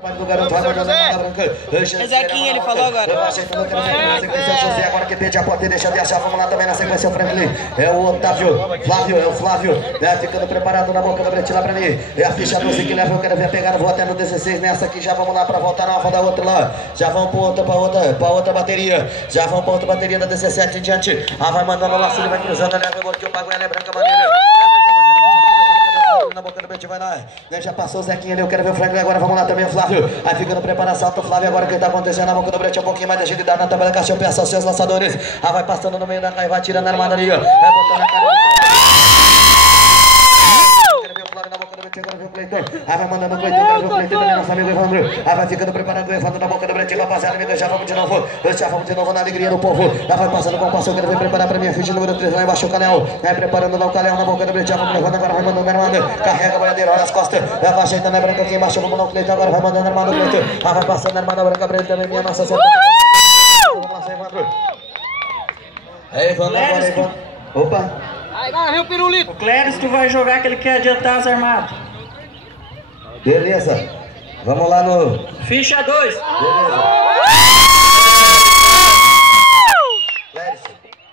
Do garoto vai mandando a branca. Zequinha, ele falou agora. José agora que pede a porta e deixa de achar. Vamos lá também na sequência o Franklin. É o Otávio. É o Flávio. Ficando preparado na boca do Brete lá pra mim. É a ficha 12 que leva. Eu quero ver a pegada. Vou até no 16 nessa aqui. Já vamos lá pra voltar na alfa da outra lá. Já vão pra outra bateria. Já vão pra outra bateria da 17 em diante. Vai mandando o laço, ele vai cruzando. Leva o Mortinho. O Paguela é branca maneira. Na boca do Brete vai lá, né? Já passou o Zequinha ali, eu quero ver o Franklin agora, vamos lá também o Flávio. Aí ficando preparação o Flávio agora, o que tá acontecendo na boca do Brete, um pouquinho mais de agilidade na tabela, cachorro, peça os seus lançadores. Vai passando no meio da caia, vai tirando a armada ali, ó. Vai botando a cara. Quero ver o Flávio na boca do Brete, quero ver o Cleiton. Vai mandando o Cleiton, quero ver o Cleiton também, nosso amigo Evandro. Vai ficando preparado o Evandro na boca do Brete, rapaziada, amiga, já vamos de novo na alegria do povo. Vai passando com o passo, eu quero ver preparar pra minha ficha número 3, lá embaixo o Calhão. Vai preparando lá o Calhão na boca do Brete, vamos levando agora, vai mandando a armada. Carrega a boiadeira, olha as costas. Vai ajeitando a branca aqui embaixo, vamos lá o Cleiton agora, vai mandando a armada do Cleiton. Vai passando a armada branca pra ele também, minha nossa senhora. Vamos lá, Evandro. É, Evandro agora, Evandro. Opa. Agarrei o pirulito. O Cléris que vai jogar, que ele quer adiantar as armadas. Beleza. Vamos lá no... Ficha 2. Beleza.